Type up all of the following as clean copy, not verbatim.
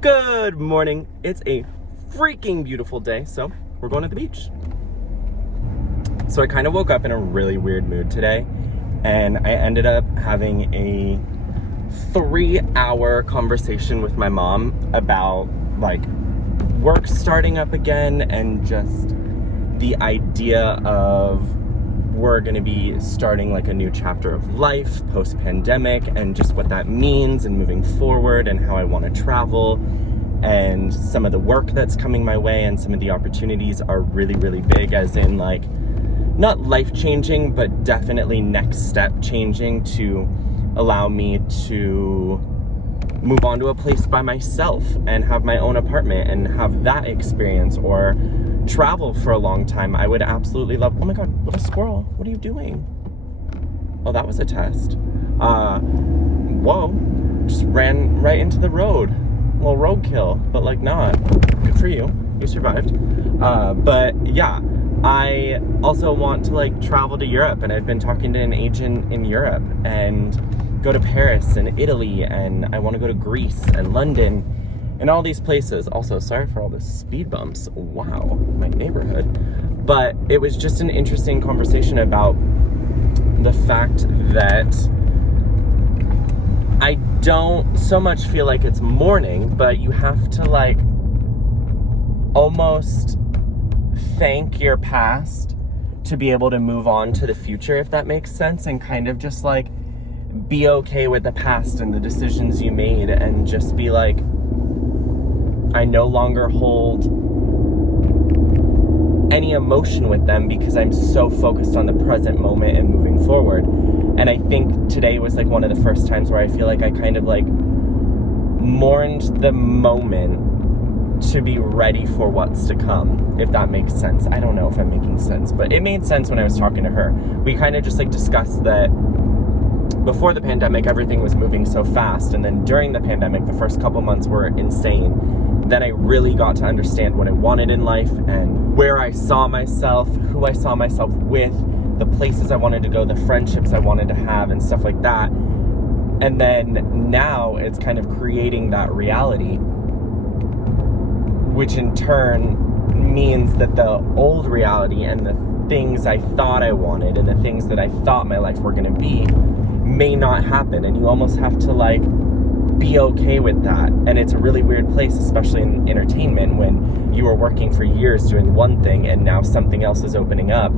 Good morning. It's a freaking beautiful day, so we're going to the beach. So I kind of woke up in a really weird mood today, and I ended up having a 3-hour conversation with my mom about like work starting up again and just the idea of we're going to be starting like a new chapter of life post-pandemic and just what that means and moving forward and how I want to travel and some of the work that's coming my way and some of the opportunities are really, really big, as in like not life-changing, but definitely next step changing to allow me to move on to a place by myself and have my own apartment and have that experience, or travel for a long time. I would absolutely love. Oh my god, what a squirrel. What are you doing? Oh, that was a test. Whoa, just ran right into the road. Well, roadkill, but like not. Good for you. You survived. But yeah, I also want to like travel to Europe, and I've been talking to an agent in Europe and go to Paris and Italy, and I want to go to Greece and London and all these places. Also, sorry for all the speed bumps. Wow, my neighborhood. But it was just an interesting conversation about the fact that I don't so much feel like it's morning, but you have to like almost thank your past to be able to move on to the future, if that makes sense, and kind of just like be okay with the past and the decisions you made and just be like, I no longer hold any emotion with them because I'm so focused on the present moment and moving forward. And I think today was like one of the first times where I feel like I kind of like mourned the moment to be ready for what's to come, if that makes sense. I don't know if I'm making sense, but it made sense when I was talking to her. We kind of just like discussed that before the pandemic, everything was moving so fast. And then during the pandemic, the first couple months were insane. Then I really got to understand what I wanted in life and where I saw myself, who I saw myself with, the places I wanted to go, the friendships I wanted to have and stuff like that. And then now it's kind of creating that reality, which in turn means that the old reality and the things I thought I wanted and the things that I thought my life were going to be may not happen. And you almost have to like be okay with that. And it's a really weird place, especially in entertainment, when you were working for years doing one thing and now something else is opening up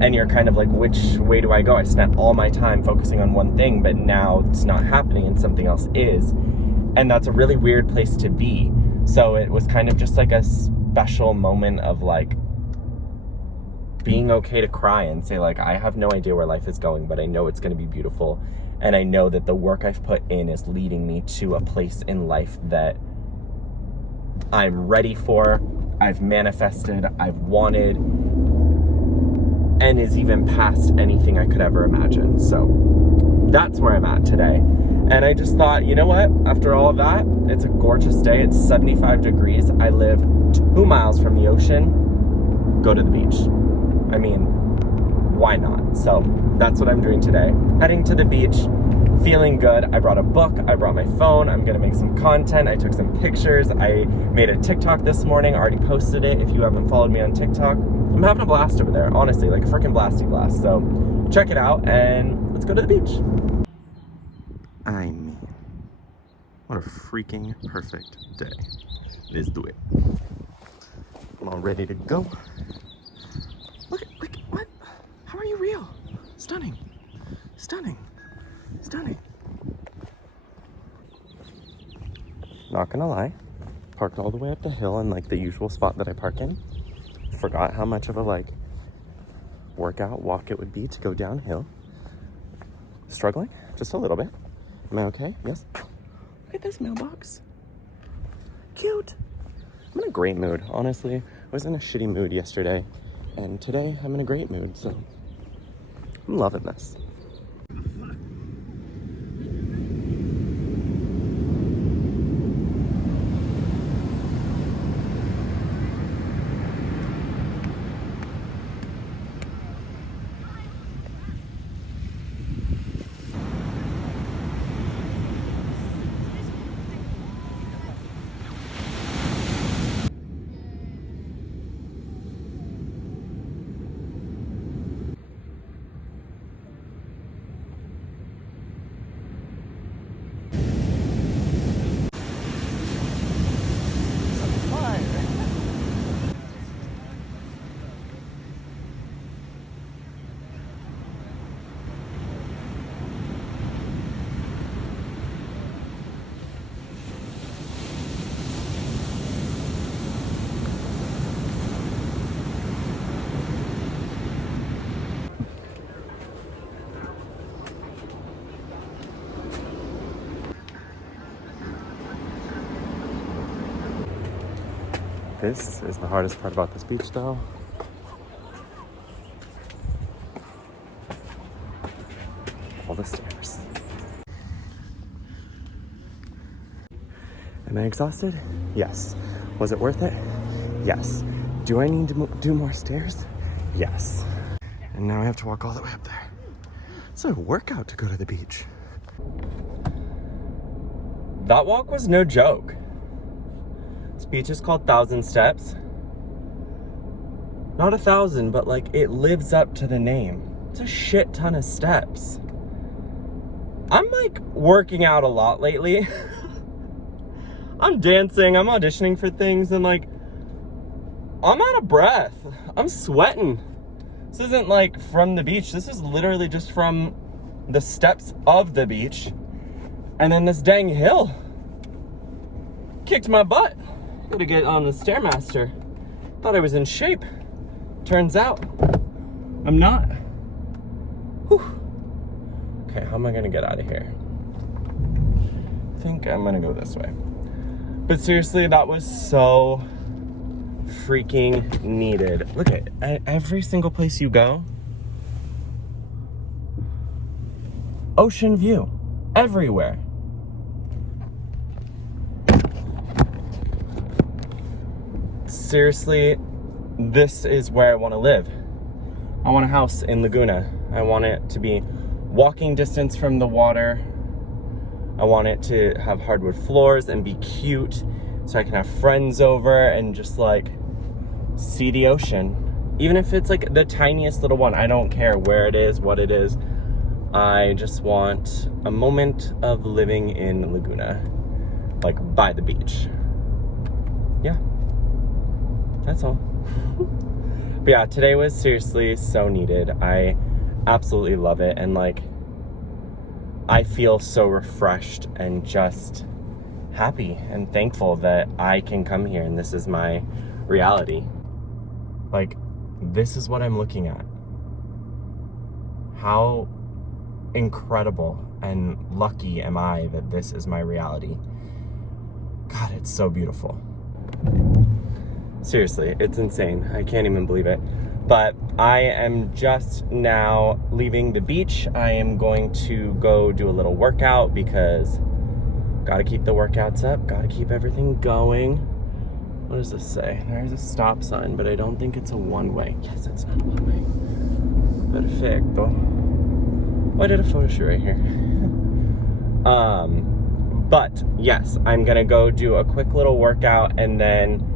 and you're kind of like, which way do I go? I spent all my time focusing on one thing, but now it's not happening and something else is. And that's a really weird place to be. So it was kind of just like a special moment of like being okay to cry and say like, I have no idea where life is going, but I know it's going to be beautiful. And I know that the work I've put in is leading me to a place in life that I'm ready for, I've manifested, I've wanted, and is even past anything I could ever imagine. So that's where I'm at today. And I just thought, you know what? After all of that, it's a gorgeous day. It's 75 degrees. I live 2 miles from the ocean. Go to the beach. I mean, why not? So that's what I'm doing today. Heading to the beach, feeling good. I brought a book. I brought my phone. I'm going to make some content. I took some pictures. I made a TikTok this morning. I already posted it. If you haven't followed me on TikTok, I'm having a blast over there. Honestly, like a freaking blasty blast. So check it out and let's go to the beach. I mean, what a freaking perfect day. Let's do it. I'm all ready to go. Look, what? How are you real? Stunning. Stunning. Stunning. Not gonna lie, parked all the way up the hill in like the usual spot that I park in. Forgot how much of a like workout walk it would be to go downhill. Struggling just a little bit. Am I okay? Yes. Look at this mailbox. Cute. I'm in a great mood, honestly. I was in a shitty mood yesterday, and today I'm in a great mood, so I'm loving this. This is the hardest part about this beach though. All the stairs. Am I exhausted? Yes. Was it worth it? Yes. Do I need to do more stairs? Yes. And now I have to walk all the way up there. It's a workout to go to the beach. That walk was no joke. This beach is called Thousand Steps. Not 1,000, but like it lives up to the name. It's a shit ton of steps. I'm like working out a lot lately. I'm dancing, I'm auditioning for things, and like, I'm out of breath. I'm sweating. This isn't like from the beach. This is literally just from the steps of the beach. And then this dang hill kicked my butt. Gotta get on the Stairmaster. Thought I was in shape. Turns out, I'm not. Whew. Okay, how am I gonna get out of here? I think I'm gonna go this way. But seriously, that was so freaking needed. Look at every single place you go, ocean view, everywhere. Seriously, this is where I want to live. I want a house in Laguna. I want it to be walking distance from the water. I want it to have hardwood floors and be cute so I can have friends over and just like see the ocean. Even if it's like the tiniest little one, I don't care where it is, what it is. I just want a moment of living in Laguna, like by the beach. Yeah, that's all. But yeah, today was seriously so needed. I absolutely love it. And like, I feel so refreshed and just happy and thankful that I can come here and this is my reality. Like, this is what I'm looking at. How incredible and lucky am I that this is my reality. God, it's so beautiful. Seriously, it's insane. I can't even believe it. But I am just now leaving the beach. I am going to go do a little workout because gotta keep the workouts up, gotta keep everything going. What does this say? There's a stop sign, but I don't think it's a one-way. Yes, it's not a one-way. Perfecto. Oh, I did a photo shoot right here. But yes, I'm gonna go do a quick little workout, and then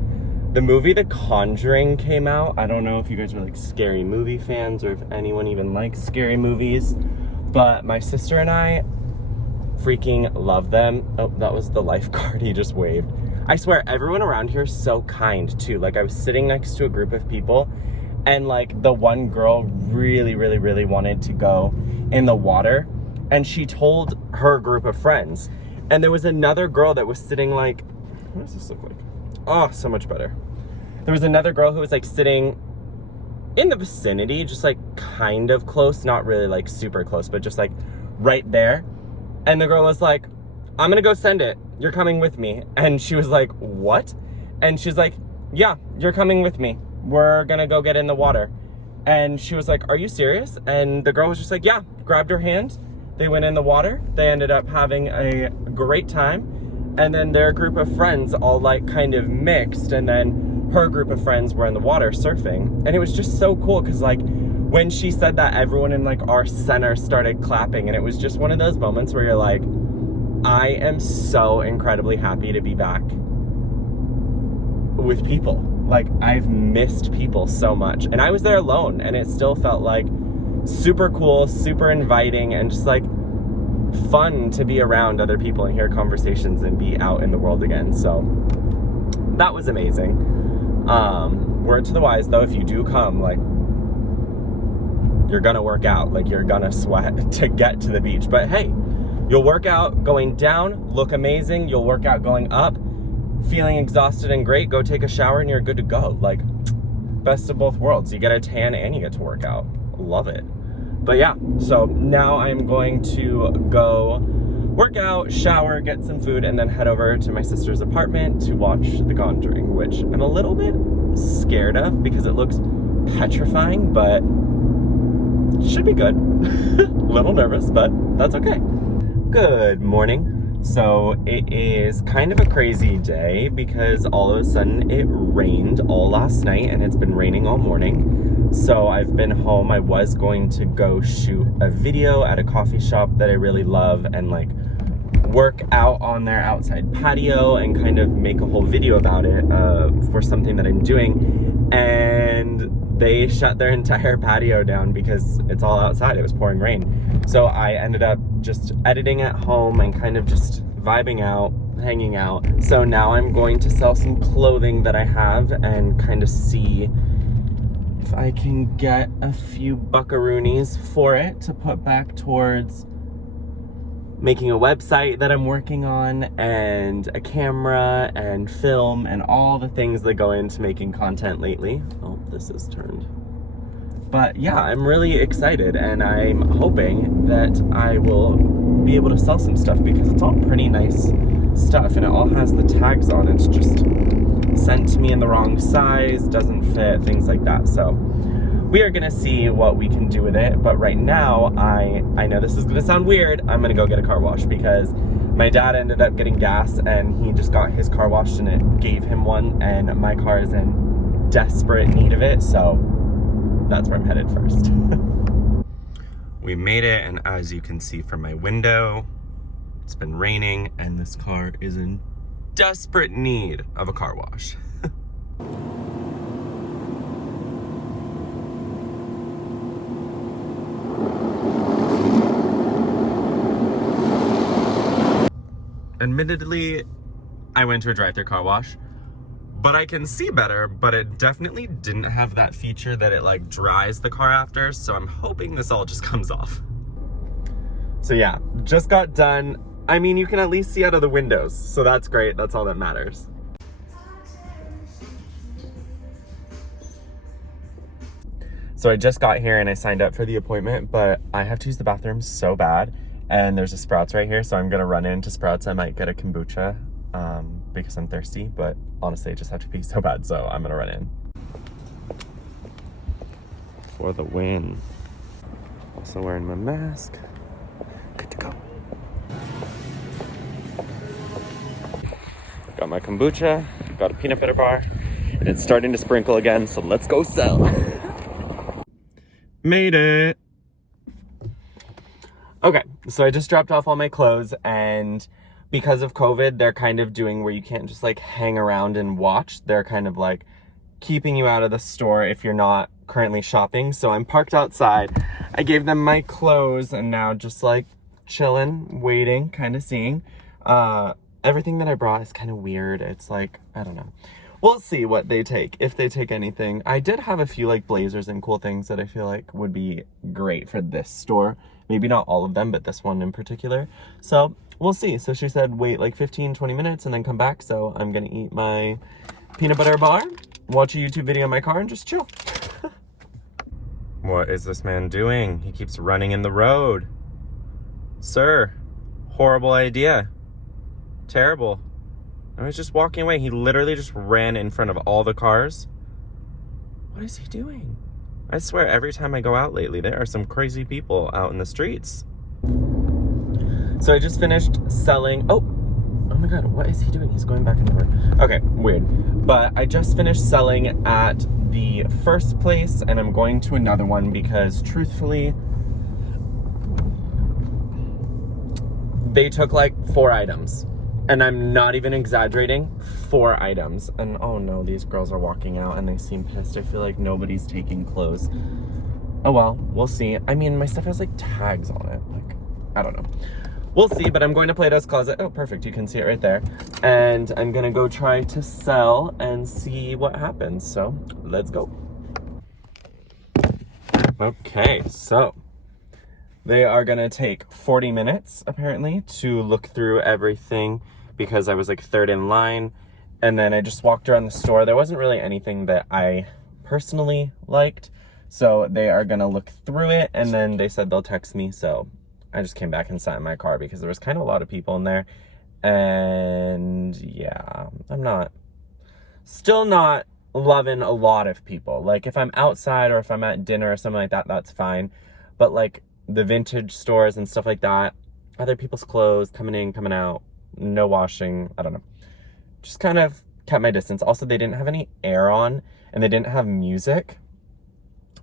the movie The Conjuring came out. I don't know if you guys are like scary movie fans or if anyone even likes scary movies, but my sister and I freaking love them. Oh, that was the lifeguard. He just waved. I swear, everyone around here is so kind too. Like, I was sitting next to a group of people, and like the one girl really wanted to go in the water, and she told her group of friends. And there was another girl that was sitting like, what does this look like? Oh, so much better. There was another girl who was like sitting in the vicinity, just like kind of close, not really like super close, but just like right there. And the girl was like, I'm gonna go send it. You're coming with me. And she was like, what? And she's like, yeah, you're coming with me. We're gonna go get in the water. And she was like, are you serious? And the girl was just like, yeah, grabbed her hand. They went in the water. They ended up having a great time. And then their group of friends all like kind of mixed. And then her group of friends were in the water surfing. And it was just so cool because like when she said that, everyone in like our center started clapping. And it was just one of those moments where you're like, I am so incredibly happy to be back with people. Like, I've missed people so much. And I was there alone, and it still felt like super cool, super inviting, and just like fun to be around other people and hear conversations and be out in the world again. So that was amazing. Word to the wise though, if you do come, like, you're gonna work out, like you're gonna sweat to get to the beach. But hey, you'll work out going down, look amazing. You'll work out going up, feeling exhausted and great. Go take a shower and you're good to go. Like, best of both worlds. You get a tan and you get to work out. Love it. But yeah, so now I'm going to go work out, shower, get some food, and then head over to my sister's apartment to watch The Conjuring, which I'm a little bit scared of because it looks petrifying, but should be good. A little nervous, but that's okay. Good morning. So it is kind of a crazy day because all of a sudden it rained all last night and it's been raining all morning. So I've been home. I was going to go shoot a video at a coffee shop that I really love and like work out on their outside patio and kind of make a whole video about it for something that I'm doing. And they shut their entire patio down because it's all outside. It was pouring rain. So I ended up just editing at home and kind of just vibing out, hanging out. So now I'm going to sell some clothing that I have and kind of see if I can get a few buckaroonies for it to put back towards making a website that I'm working on and a camera and film and all the things that go into making content lately. Oh, this is turned. But yeah, I'm really excited and I'm hoping that I will be able to sell some stuff because it's all pretty nice stuff and it all has the tags on. It's just sent to me in the wrong size, doesn't fit, things like that. So we are gonna see what we can do with it. But right now, I know this is gonna sound weird, I'm gonna go get a car wash because my dad ended up getting gas and he just got his car washed and it gave him one and my car is in desperate need of it. So that's where I'm headed first. We made it, and as you can see from my window, it's been raining and this car is in desperate need of a car wash. Admittedly, I went to a drive-through car wash, but I can see better, but it definitely didn't have that feature that it like dries the car after, so I'm hoping this all just comes off. So yeah, just got done. I mean, you can at least see out of the windows, so that's great, that's all that matters. So I just got here and I signed up for the appointment, but I have to use the bathroom so bad, and there's a Sprouts right here, so I'm gonna run into Sprouts. I might get a kombucha because I'm thirsty, but honestly, I just have to pee so bad, so I'm gonna run in. For the win. Also wearing my mask. Good to go. Got my kombucha, got a peanut butter bar, and it's starting to sprinkle again, so let's go sell. Made it. Okay, so I just dropped off all my clothes, and because of COVID, they're kind of doing where you can't just like hang around and watch. They're kind of like keeping you out of the store if you're not currently shopping. So I'm parked outside. I gave them my clothes and now just like chilling, waiting, kind of seeing. Everything that I brought is kind of weird. It's like, I don't know. We'll see what they take, if they take anything. I did have a few like blazers and cool things that I feel like would be great for this store. Maybe not all of them, but this one in particular. So we'll see. So she said wait like 15-20 minutes and then come back. So I'm gonna eat my peanut butter bar, watch a YouTube video in my car, and just chill. What is this man doing? He keeps running in the road. Sir, horrible idea. Terrible. I was just walking away. He literally just ran in front of all the cars. What is he doing? I swear every time I go out lately, there are some crazy people out in the streets. So I just finished selling. Oh my God, what is he doing? He's going back and forth. Okay, weird. But I just finished selling at the first place and I'm going to another one because truthfully, they took like 4 items. And I'm not even exaggerating, 4 items. And oh no, these girls are walking out and they seem pissed. I feel like nobody's taking clothes. Oh well, we'll see. I mean, my stuff has like tags on it. Like, I don't know. We'll see, but I'm going to Plato's Closet. Oh, perfect, you can see it right there. And I'm gonna go try to sell and see what happens. So, let's go. Okay, so they are gonna take 40 minutes, apparently, to look through everything because I was like 3rd in line. And then I just walked around the store. There wasn't really anything that I personally liked. So they are gonna look through it and then they said they'll text me. So I just came back and sat in my car because there was kind of a lot of people in there. And yeah, still not loving a lot of people. Like, if I'm outside or if I'm at dinner or something like that, that's fine. But like the vintage stores and stuff like that, other people's clothes coming in, coming out, no washing, I don't know. Just kind of kept my distance. Also, they didn't have any air on and they didn't have music.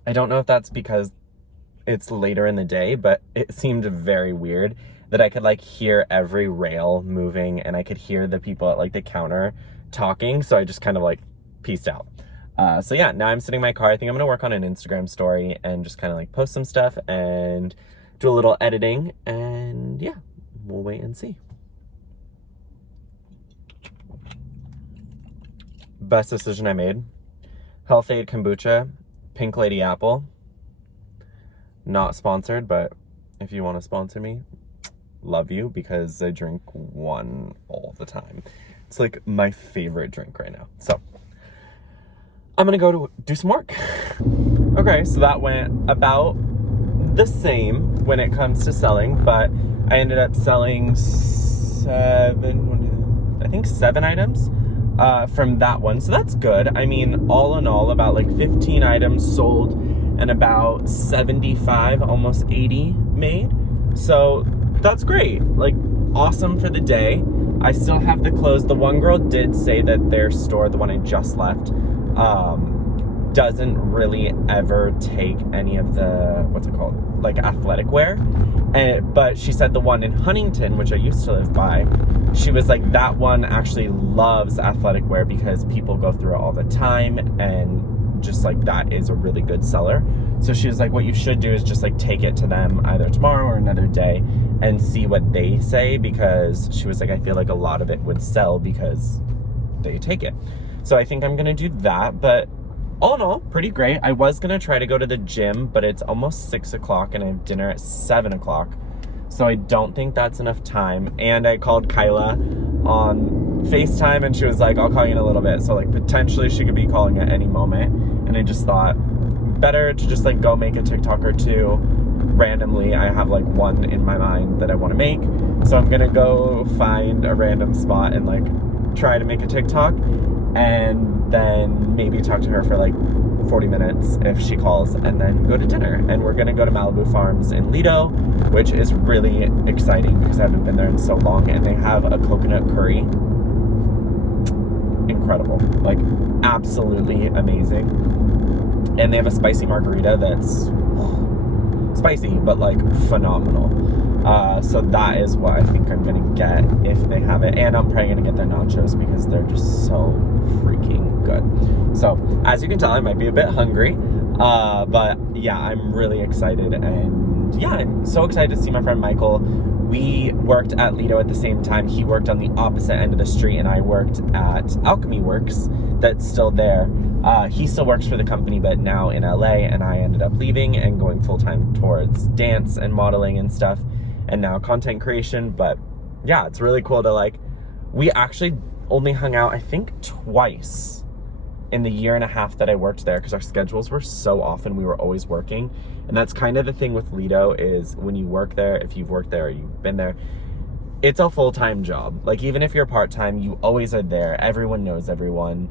I don't know if that's because it's later in the day, but it seemed very weird that I could like hear every rail moving and I could hear the people at like the counter talking. So I just kind of like peaced out. So yeah, now I'm sitting in my car. I think I'm gonna work on an Instagram story and just kind of like post some stuff and do a little editing, and yeah, we'll wait and see. Best decision I made: Health-Ade kombucha, Pink Lady apple. Not sponsored, but if you want to sponsor me, love you, because I drink one all the time. It's like my favorite drink right now. So I'm gonna go to do some work. Okay, so that went about the same when it comes to selling, but I ended up selling 7 items from that one. So that's good. I mean, all in all, about like 15 items sold and about 75, almost 80 made. So that's great. Like, awesome for the day. I still have the clothes. The one girl did say that their store, the one I just left, doesn't really ever take any of the, what's it called, like athletic wear. But she said the one in Huntington, which I used to live by, she was like, that one actually loves athletic wear because people go through it all the time, and just like that is a really good seller. So she was like, what you should do is just like take it to them either tomorrow or another day and see what they say, because she was like, I feel like a lot of it would sell because they take it. So I think I'm gonna do that, but all in all, pretty great. I was gonna try to go to the gym, but it's almost 6 o'clock and I have dinner at 7 o'clock. So I don't think that's enough time. And I called Kyla on FaceTime and she was like, I'll call you in a little bit. So like potentially she could be calling at any moment. And I just thought better to just like go make a TikTok or two randomly. I have like one in my mind that I want to make. So I'm gonna go find a random spot and like try to make a TikTok, and then maybe talk to her for like 40 minutes if she calls, and then go to dinner. And we're gonna go to Malibu Farms in Lido, which is really exciting because I haven't been there in so long, and they have a coconut curry. Incredible, like absolutely amazing. And they have a spicy margarita that's spicy, but like phenomenal. So that is what I think I'm gonna get if they have it. And I'm probably gonna get their nachos because they're just so freaking good. So as you can tell, I might be a bit hungry, but yeah, I'm really excited. And yeah, I'm so excited to see my friend Michael. We worked at Lido at the same time. He worked on the opposite end of the street, and I worked at Alchemy Works, that's still there. He still works for the company, but now in LA, and I ended up leaving and going full-time towards dance and modeling and stuff, and now content creation. But yeah, it's really cool to like, we actually only hung out, I think, twice in the year and a half that I worked there, because our schedules were so often, we were always working. And that's kind of the thing with Lido, is when you work there, if you've worked there or you've been there, it's a full-time job. Like, even if you're part-time, you always are there. Everyone knows everyone.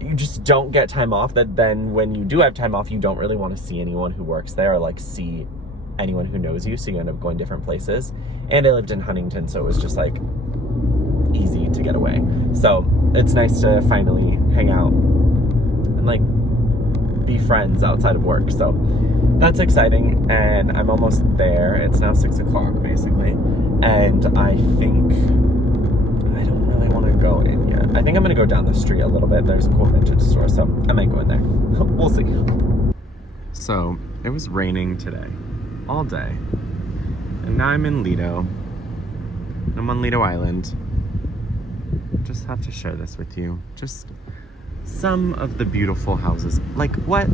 You just don't get time off. That then when you do have time off, you don't really want to see anyone who works there or like see anyone who knows you, so you end up going different places. And I lived in Huntington, so it was just like easy to get away. So it's nice to finally hang out and like be friends outside of work. So that's exciting, and I'm almost there. It's now 6 o'clock basically, and I think I don't really want to go in yet. I think I'm gonna go down the street a little bit. There's a cool vintage store, so I might go in there. We'll see. So it was raining today all day, and now I'm in Lido. I'm on Lido Island. Just have to share this with you. Just some of the beautiful houses. Like, what?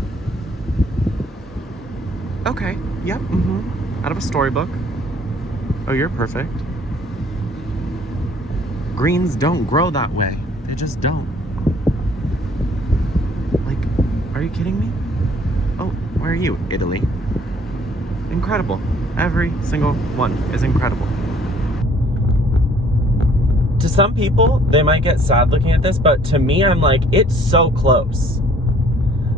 Okay, yep, out of a storybook. Oh, you're perfect. Greens don't grow that way. They just don't. Like, are you kidding me? Oh, where are you? Italy. Incredible. Every single one is incredible. To some people, they might get sad looking at this, but to me, I'm like, it's so close.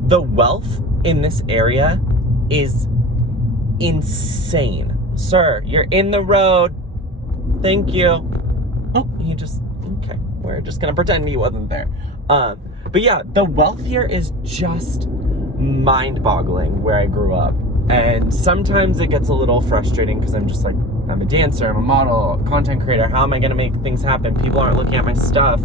The wealth in this area is insane. Sir, you're in the road. Thank you. Oh, he just, okay. We're just gonna pretend he wasn't there. But yeah, the wealth here is just mind-boggling where I grew up. And sometimes it gets a little frustrating because I'm just like, I'm a dancer, I'm a model, content creator. How am I gonna make things happen? People aren't looking at my stuff.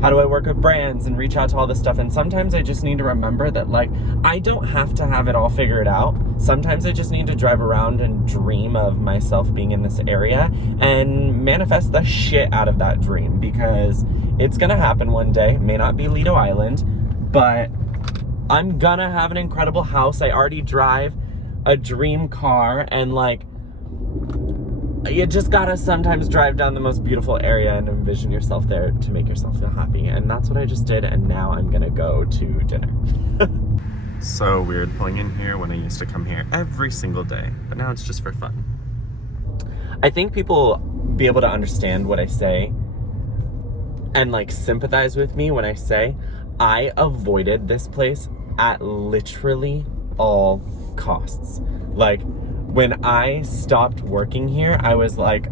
How do I work with brands and reach out to all this stuff? And sometimes I just need to remember that, like, I don't have to have it all figured out. Sometimes I just need to drive around and dream of myself being in this area and manifest the shit out of that dream, because it's gonna happen one day. It may not be Lido Island, but I'm gonna have an incredible house. I already drive a dream car, and like, you just gotta sometimes drive down the most beautiful area and envision yourself there to make yourself feel happy. And that's what I just did, and now I'm gonna go to dinner. So weird pulling in here when I used to come here every single day, but now it's just for fun. I think people be able to understand what I say and like sympathize with me when I say I avoided this place at literally all costs. Like, when I stopped working here, I was like,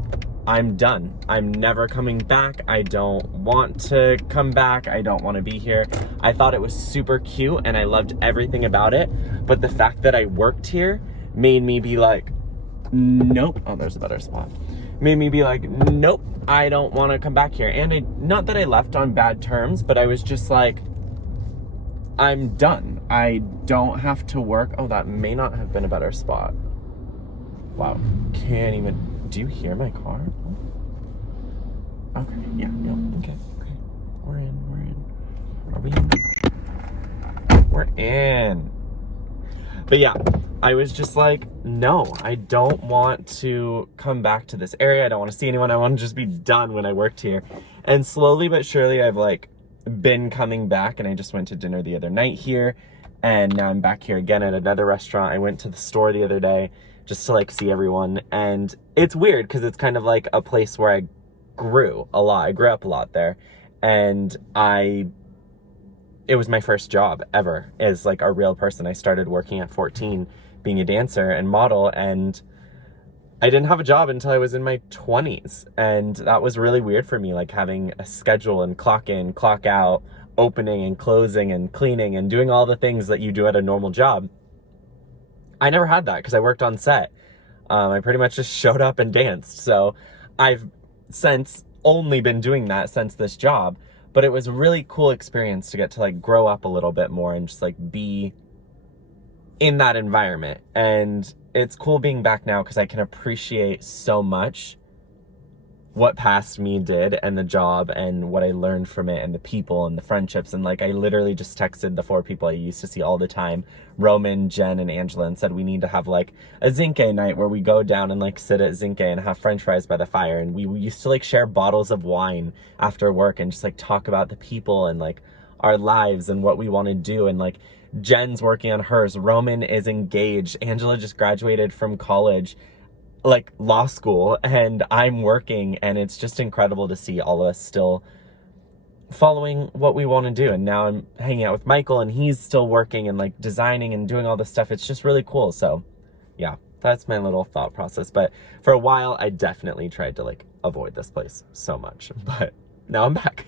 I'm done. I'm never coming back. I don't want to come back. I don't want to be here. I thought it was super cute and I loved everything about it. But the fact that I worked here made me be like, nope. Oh, there's a better spot. Made me be like, nope, I don't want to come back here. And not that I left on bad terms, but I was just like, I'm done. I don't have to work. Oh, that may not have been a better spot. Wow, can't even, do you hear my car? Okay, yeah, okay. We're in. Are we in? We're in. But yeah, I was just like, no, I don't want to come back to this area. I don't want to see anyone. I want to just be done when I worked here. And slowly but surely, I've like been coming back, and I just went to dinner the other night here. And now I'm back here again at another restaurant. I went to the store the other day just to like see everyone, and it's weird because it's kind of like a place where I grew a lot. I grew up a lot there, and it was my first job ever as like a real person. I started working at 14 being a dancer and model, and I didn't have a job until I was in my 20s, and that was really weird for me, like having a schedule and clock in, clock out, opening and closing and cleaning and doing all the things that you do at a normal job. I never had that because I worked on set. I pretty much just showed up and danced. So I've since only been doing that since this job, but it was a really cool experience to get to like grow up a little bit more and just like be in that environment. And it's cool being back now because I can appreciate so much what past me did and the job and what I learned from it and the people and the friendships. And like, I literally just texted the 4 people I used to see all the time, Roman, Jen, and Angela, and said we need to have like a Zinke night where we go down and like sit at Zinke and have french fries by the fire. And we used to like share bottles of wine after work and just like talk about the people and like our lives and what we want to do. And like, Jen's working on hers, Roman is engaged, Angela just graduated from college, like law school, and I'm working, and it's just incredible to see all of us still following what we want to do. And now I'm hanging out with Michael, and he's still working and like designing and doing all this stuff. It's just really cool. So yeah, that's my little thought process. But for a while, I definitely tried to like avoid this place so much, but now I'm back.